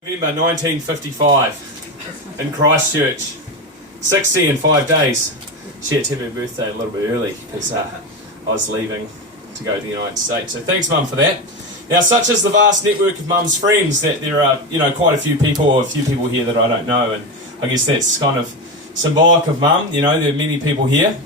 November 1955 in Christchurch, 60 in 5 days. She had to have her birthday a little bit early because I was leaving to go to the United States. So thanks, Mum, for that. Now, such is the vast network of Mum's friends that there are, quite a few people here that I don't know, and I guess that's kind of symbolic of Mum. There are many people here.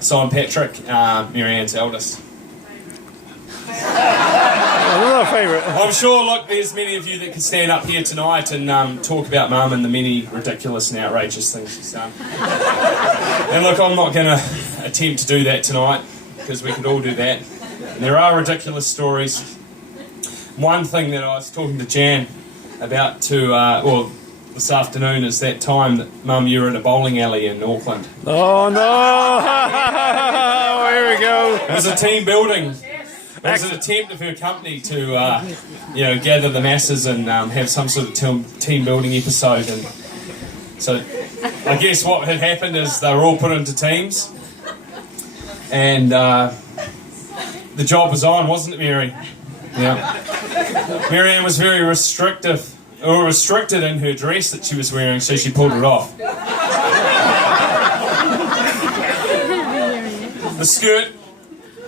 So I'm Patrick, Maryanne's eldest. Another favourite. I'm sure, look, there's many of you that can stand up here tonight and talk about Mum and the many ridiculous and outrageous things she's done. And look, I'm not going to attempt to do that tonight, because we could all do that. And there are ridiculous stories. One thing that I was talking to Jan about this afternoon is that time that Mum, you were in a bowling alley in Auckland. Oh no! Here we go. It was a team building. It was an attempt of her company to, gather the masses and have some sort of team building episode. And so, I guess what had happened is they were all put into teams, and the job was on, wasn't it, Mary? Yeah. Maryanne was very restricted in her dress that she was wearing, so she pulled it off. The skirt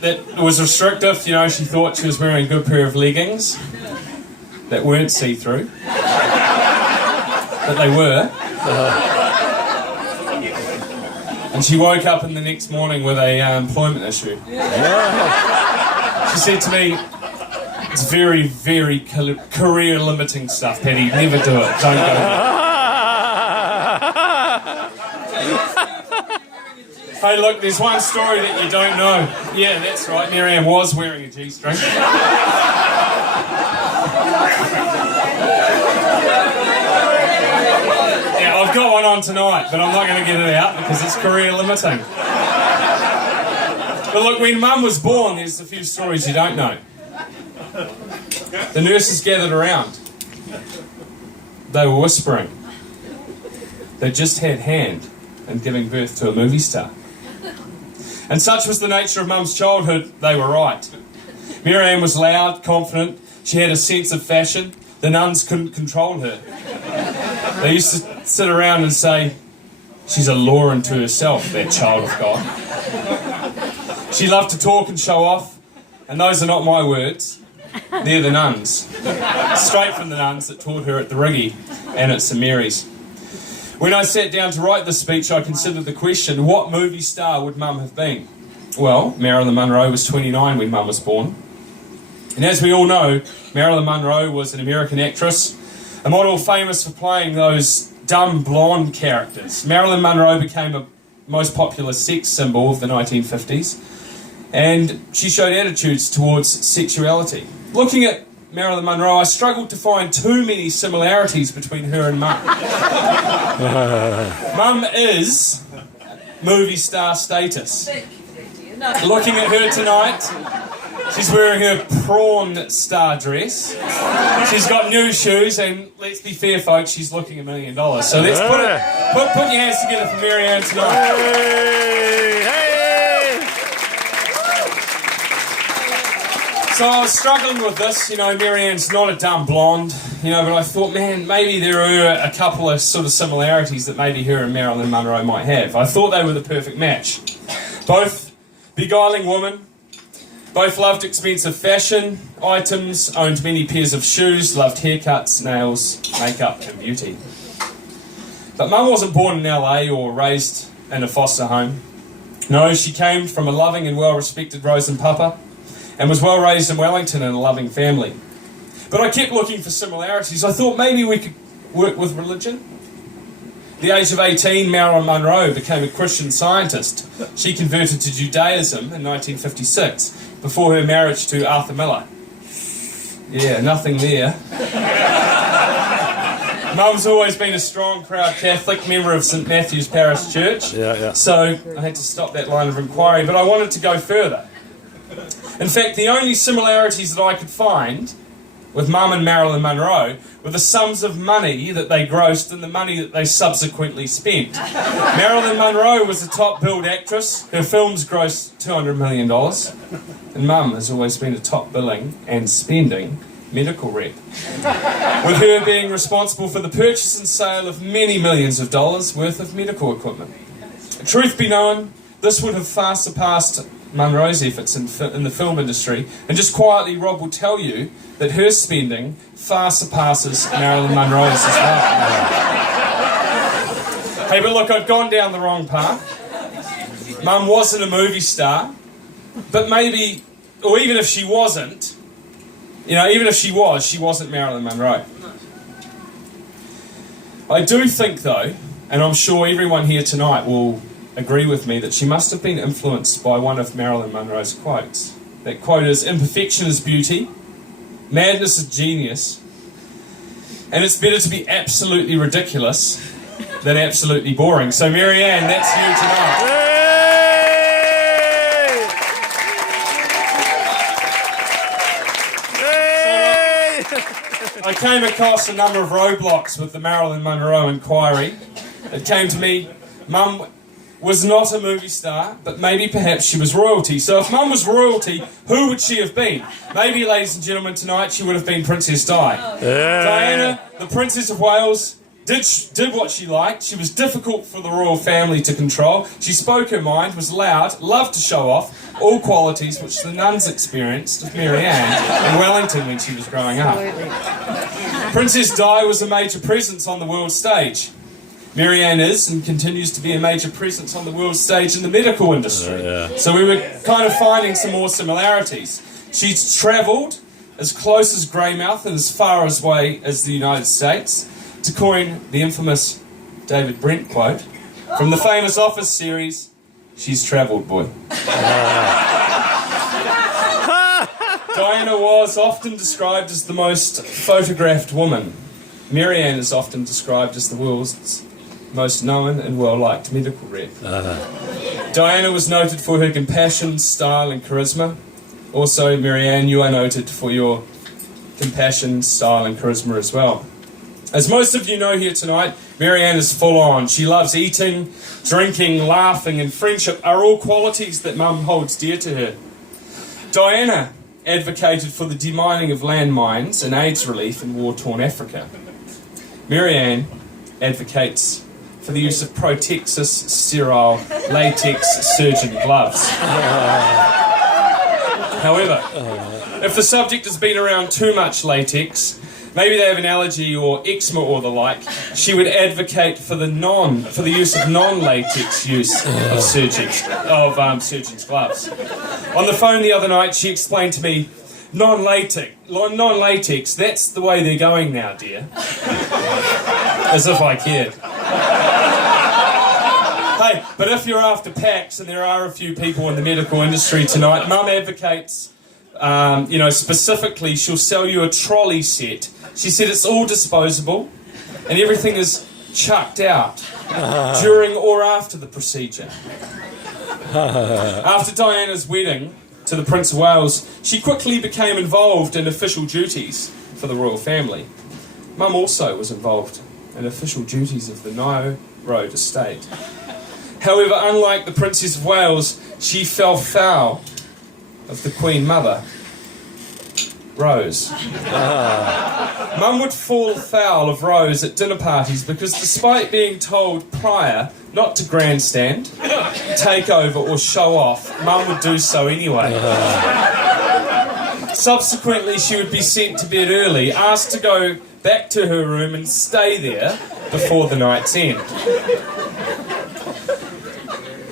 that was restrictive, she thought she was wearing a good pair of leggings that weren't see-through, but they were. And she woke up in the next morning with a employment issue. She said to me, "It's very, very career-limiting stuff, Paddy. Never do it. Don't go there." Hey, look, there's one story that you don't know. Yeah, that's right, Maryanne was wearing a G-string. Yeah, I've got one on tonight, but I'm not going to get it out because it's career-limiting. But look, when Mum was born, there's a few stories you don't know. The nurses gathered around. They were whispering. They just had hand in giving birth to a movie star. And such was the nature of Mum's childhood, they were right. Maryanne was loud, confident, she had a sense of fashion. The nuns couldn't control her. They used to sit around and say, "She's a law unto herself, that child of God." She loved to talk and show off, and those are not my words. They're the nuns. Straight from the nuns that taught her at the Riggy and at St Mary's. When I sat down to write this speech, I considered the question, what movie star would Mum have been? Well, Marilyn Monroe was 29 when Mum was born. And as we all know, Marilyn Monroe was an American actress, a model famous for playing those dumb blonde characters. Marilyn Monroe became a most popular sex symbol of the 1950s, and she showed attitudes towards sexuality. Looking at Marilyn Monroe, I struggled to find too many similarities between her and Mum. Mum is movie star status. Looking at her tonight, she's wearing her prawn star dress. She's got new shoes, and let's be fair, folks, she's looking $1 million. So let's put your hands together for Maryanne tonight. So I was struggling with this, Maryanne's not a dumb blonde, but I thought, man, maybe there are a couple of sort of similarities that maybe her and Marilyn Monroe might have. I thought they were the perfect match. Both beguiling women, both loved expensive fashion items, owned many pairs of shoes, loved haircuts, nails, makeup and beauty. But Mum wasn't born in LA or raised in a foster home. No, she came from a loving and well-respected Rose and Papa, and was well raised in Wellington in a loving family. But I kept looking for similarities. I thought maybe we could work with religion. At the age of 18, Marilyn Monroe became a Christian Scientist. She converted to Judaism in 1956, before her marriage to Arthur Miller. Yeah, nothing there. Mum's always been a strong, proud Catholic, member of St Matthew's Parish Church. Yeah. So I had to stop that line of inquiry, but I wanted to go further. In fact, the only similarities that I could find with Mum and Marilyn Monroe were the sums of money that they grossed and the money that they subsequently spent. Marilyn Monroe was a top-billed actress. Her films grossed $200 million. And Mum has always been a top-billing and spending medical rep, with her being responsible for the purchase and sale of many millions of dollars worth of medical equipment. Truth be known, this would have far surpassed Munro's efforts in the film industry, and just quietly Rob will tell you that her spending far surpasses Marilyn Monroe's as well. Hey, but look, I've gone down the wrong path. Mum wasn't a movie star, but maybe, or even if she wasn't, even if she wasn't Marilyn Monroe. I do think though, and I'm sure everyone here tonight will agree with me, that she must have been influenced by one of Marilyn Monroe's quotes. That quote is, "Imperfection is beauty, madness is genius, and it's better to be absolutely ridiculous than absolutely boring." So Maryanne, that's you tonight. I came across a number of roadblocks with the Marilyn Monroe inquiry. It came to me, Mum was not a movie star, but maybe perhaps she was royalty. So if Mum was royalty, who would she have been? Maybe, ladies and gentlemen, tonight she would have been Princess Di. Diana, the Princess of Wales, did what she liked. She was difficult for the royal family to control. She spoke her mind, was loud, loved to show off, all qualities which the nuns experienced with Maryanne in Wellington when she was growing up. Princess Di was a major presence on the world stage. Maryanne is and continues to be a major presence on the world stage in the medical industry. So we were kind of finding some more similarities. She's travelled as close as Greymouth and as far away as the United States, to coin the infamous David Brent quote from the famous Office series, "She's travelled, boy." Diana was often described as the most photographed woman. Maryanne is often described as the world's most known and well-liked medical rep. Diana was noted for her compassion, style and charisma. Also, Maryanne, you are noted for your compassion, style and charisma as well. As most of you know here tonight, Maryanne is full on. She loves eating, drinking, laughing and friendship are all qualities that Mum holds dear to her. Diana advocated for the demining of landmines and AIDS relief in war-torn Africa. Maryanne advocates for the use of Protexis sterile latex surgeon gloves. However, if the subject has been around too much latex, maybe they have an allergy or eczema or the like, she would advocate for the use of non-latex use of surgeons' gloves. On the phone the other night, she explained to me, non-latex, that's the way they're going now, dear. As if I cared. Hey, but if you're after packs, and there are a few people in the medical industry tonight, Mum advocates, specifically, she'll sell you a trolley set. She said it's all disposable, and everything is chucked out during or after the procedure. After Diana's wedding to the Prince of Wales, she quickly became involved in official duties for the royal family. Mum also was involved in official duties of the Nile Road estate. However, unlike the Princess of Wales, she fell foul of the Queen Mother, Rose. Mum would fall foul of Rose at dinner parties because despite being told prior not to grandstand, take over or show off, Mum would do so anyway. Subsequently, she would be sent to bed early, asked to go back to her room and stay there before the night's end.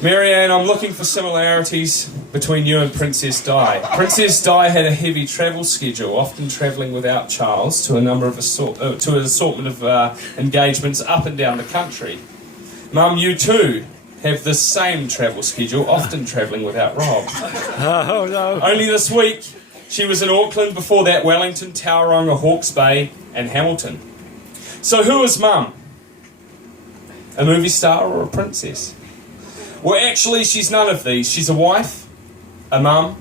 Maryanne, I'm looking for similarities between you and Princess Di. Princess Di had a heavy travel schedule, often travelling without Charles to an assortment of engagements up and down the country. Mum, you too have this same travel schedule, often travelling without Rob. Oh, no. Only this week, she was in Auckland, before that Wellington, Tauranga, Hawke's Bay and Hamilton. So who is Mum? A movie star or a princess? Well, actually, she's none of these. She's a wife, a mum,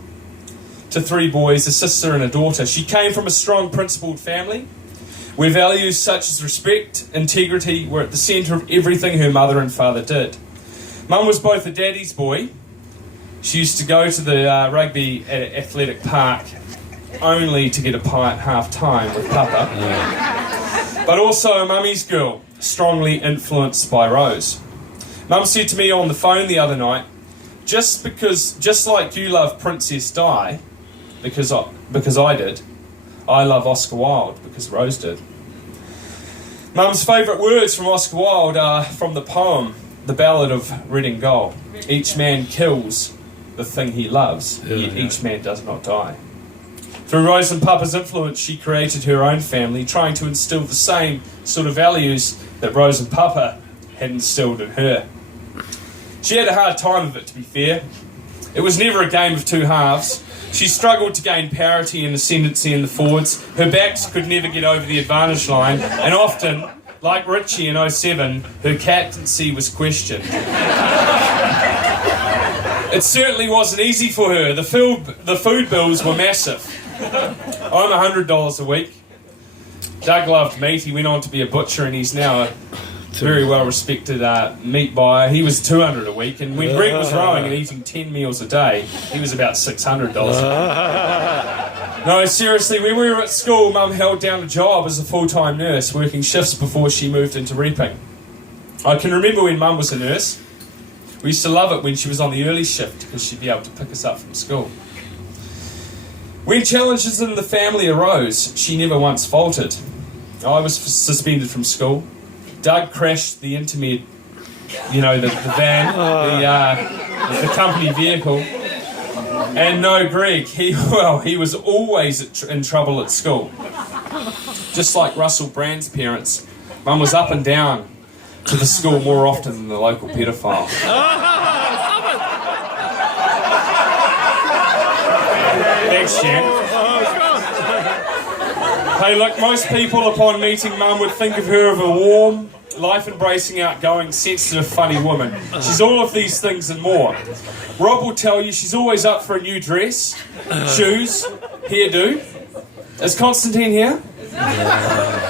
to 3 boys, a sister and a daughter. She came from a strong, principled family, where values such as respect, integrity were at the centre of everything her mother and father did. Mum was both a daddy's boy. She used to go to the rugby athletic park only to get a pie at half-time with Papa, but also a mummy's girl, strongly influenced by Rose. Mum said to me on the phone the other night, just like you love Princess Di, because I did, I love Oscar Wilde because Rose did. Mum's favourite words from Oscar Wilde are from the poem, The Ballad of Red and Gold. Each man kills the thing he loves, yet each man does not die. Through Rose and Papa's influence, she created her own family, trying to instill the same sort of values that Rose and Papa had instilled in her. She had a hard time of it, to be fair. It was never a game of two halves. She struggled to gain parity and ascendancy in the forwards. Her backs could never get over the advantage line, and often, like Richie in 07, her captaincy was questioned. It certainly wasn't easy for her. The food bills were massive. I'm $100 a week. Doug loved meat. He went on to be a butcher, and he's now a very well respected meat buyer. He was $200 a week, and when Greg was rowing and eating 10 meals a day, he was about $600 a week. No, seriously, when we were at school, Mum held down a job as a full-time nurse, working shifts before she moved into reaping. I can remember when Mum was a nurse. We used to love it when she was on the early shift because she'd be able to pick us up from school. When challenges in the family arose, she never once faltered. I was suspended from school. Doug crashed the Intermed, the van, the company vehicle. And no, Greg, he was always in trouble at school. Just like Russell Brand's parents, Mum was up and down to the school more often than the local paedophile. Thanks, Jan. Hey, look, most people upon meeting Mum would think of her as a warm, life-embracing, outgoing, sensitive, funny woman. She's all of these things and more. Rob will tell you she's always up for a new dress, shoes, hairdo. Is Constantine here?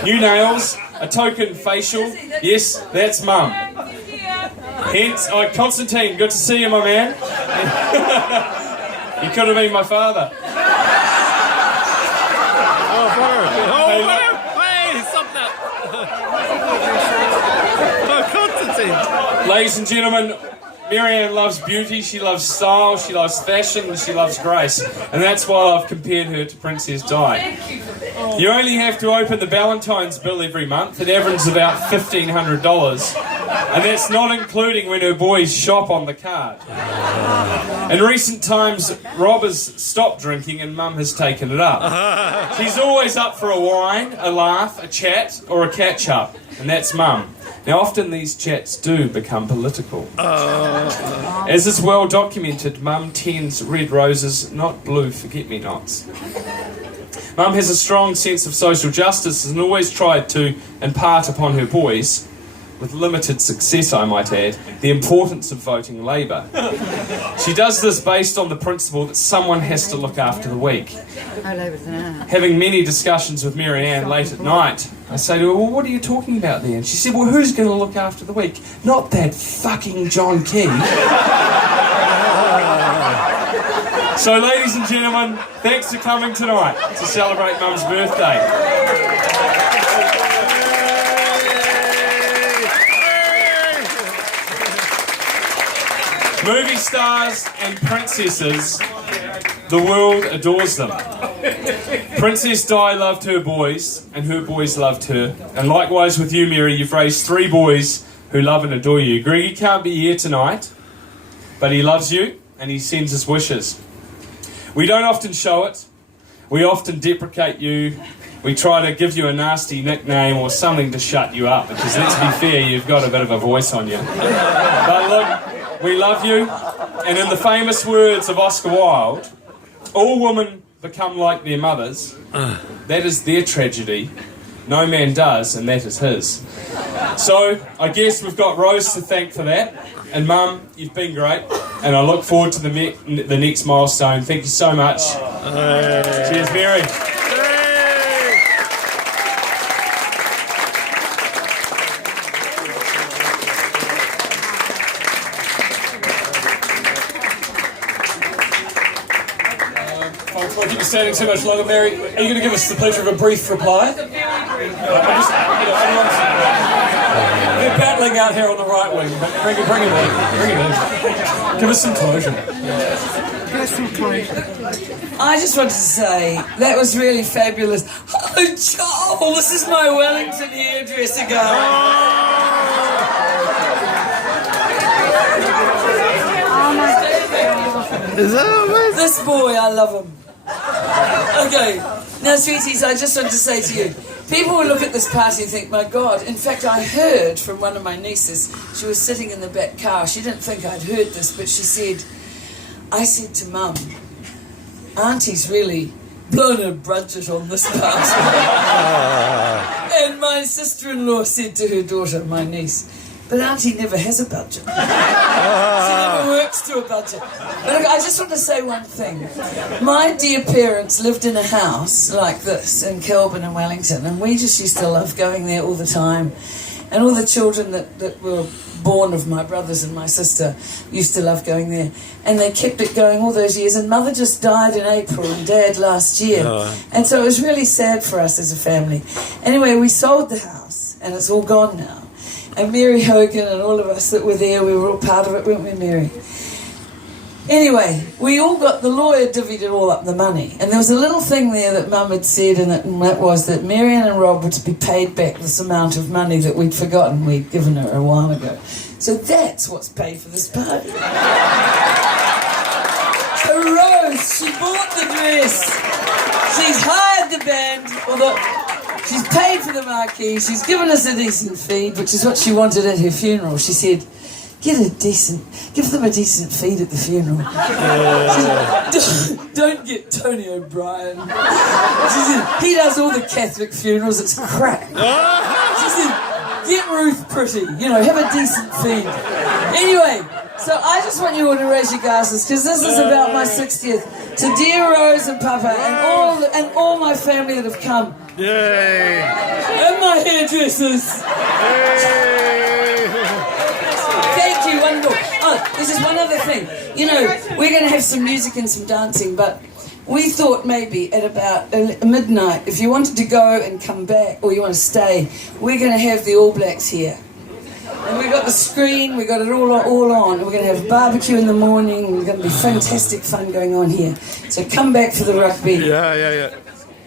New nails, a token facial. Yes, that's Mum. Hence, Constantine, good to see you, my man. You could have been my father. Ladies and gentlemen, Maryanne loves beauty, she loves style, she loves fashion, and she loves grace. And that's why I've compared her to Princess Di. You only have to open the Valentine's bill every month. It averages about $1,500. And that's not including when her boys shop on the card. In recent times, Rob has stopped drinking and Mum has taken it up. She's always up for a wine, a laugh, a chat, or a catch-up. And that's Mum. Now, often these chats do become political. As is well documented, Mum tends red roses, not blue forget-me-nots. Mum has a strong sense of social justice and always tried to impart upon her boys, with limited success I might add, the importance of voting Labour. She does this based on the principle that someone has to look after the weak. Having many discussions with Maryanne late at night, I say to her, well, what are you talking about there? And she said, well, who's going to look after the weak? Not that fucking John Key. So, ladies and gentlemen, thanks for coming tonight to celebrate Mum's birthday. Movie stars and princesses, the world adores them. Princess Di loved her boys, and her boys loved her. And likewise with you, Mary, you've raised 3 boys who love and adore you. Greggy can't be here tonight, but he loves you, and he sends his wishes. We don't often show it. We often deprecate you. We try to give you a nasty nickname or something to shut you up, because let's be fair, you've got a bit of a voice on you. But look, we love you, and in the famous words of Oscar Wilde, all women become like their mothers. That is their tragedy. No man does, and that is his. So, I guess we've got Rose to thank for that. And Mum, you've been great, and I look forward to the next milestone. Thank you so much. Cheers, Mary. I'll standing too much longer, Mary, are you going to give us the pleasure of a brief reply? They're battling out here on the right wing. Bring it in. Give us some closure. I just wanted to say that was really fabulous. Oh, Joel, this is my Wellington hairdresser going. Is that amazing? This boy, I love him. Okay, now sweeties, I just want to say to you, people will look at this party and think, my God. In fact, I heard from one of my nieces, she was sitting in the back car, she didn't think I'd heard this, but she said, I said to Mum, Auntie's really blown her budget on this party. And my sister-in-law said to her daughter, my niece, but Auntie never has a budget. She never works to a budget. But look, I just want to say one thing. My dear parents lived in a house like this in Kelburn and Wellington, and we just used to love going there all the time. And all the children that were born of my brothers and my sister used to love going there. And they kept it going all those years. And Mother just died in April and Dad last year. Oh. And so it was really sad for us as a family. Anyway, we sold the house, and it's all gone now. And Mary Hogan and all of us that were there, we were all part of it, weren't we, Mary? Anyway, we all got, the lawyer divvied it all up, the money. And there was a little thing there that Mum had said in it, and that was that Maryanne and Rob were to be paid back this amount of money that we'd forgotten we'd given her a while ago. So that's what's paid for this party. So Rose, she bought the dress. She's hired the band, although she's paid for the marquee. She's given us a decent feed, which is what she wanted at her funeral. She said, give them a decent feed at the funeral. Don't get Tony O'Brien. She said, he does all the Catholic funerals, it's crap. She said, get Ruth pretty, have a decent feed. Anyway, so I just want you all to raise your glasses, because this is about my 60th. To dear Rose and Papa and all my family that have come. Yay! And my hairdressers. Thank you, wonderful. Oh, there's just one other thing. We're going to have some music and some dancing, but we thought maybe at about midnight, if you wanted to go and come back, or you want to stay, we're going to have the All Blacks here. And we've got the screen, we've got it all on. We're going to have a barbecue in the morning. We're going to be fantastic fun going on here. So come back for the rugby. Yeah.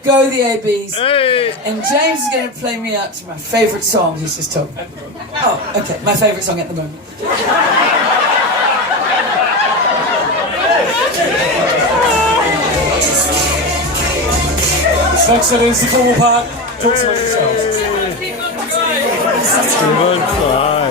Go the ABs. Hey. And James is going to play me out to my favourite song he's just told me. Oh, okay, my favourite song at the moment. Thanks, that ends the formal part. Talk to yourselves. Goodbye.